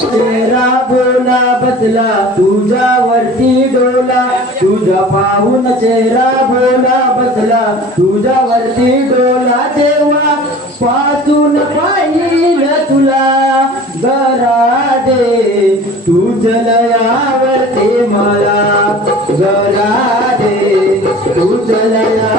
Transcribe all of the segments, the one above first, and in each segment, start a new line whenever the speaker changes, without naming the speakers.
चेहरा बोला बसला तुझ्यावरती डोला. तुझा पाहून चेहरा बोला बसला तुझ्यावरती डोला तेव्हा पासून पाहिलं तुला गरा दे. तुझ लयावरती मला गरा दे. तुझ मला.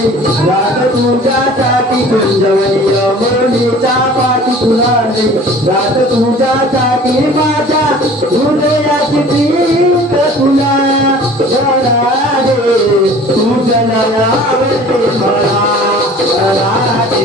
कातुर्बानी राग तुझ्यासाठी कुंजवणी मोनीचा पाठी तुलाने राग तुझ्यासाठी माझ्या हृदयाची प्रीत तुला जरा दे तुझं आवडते मला जरा दे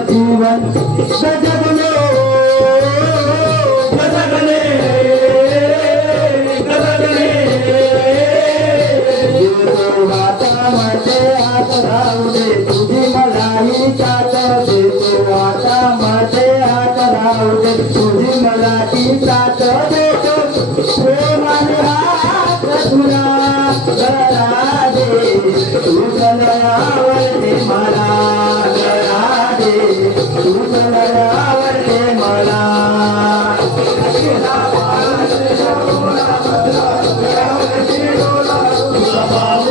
किती जणी तुझा सख्या मैत्रिणी जीवन हात राहू दे तुझी मलाही साथ हात राहू दे तुझी मलाही साथ प्रेमाने हात तुला दे. आवडते मला Baba.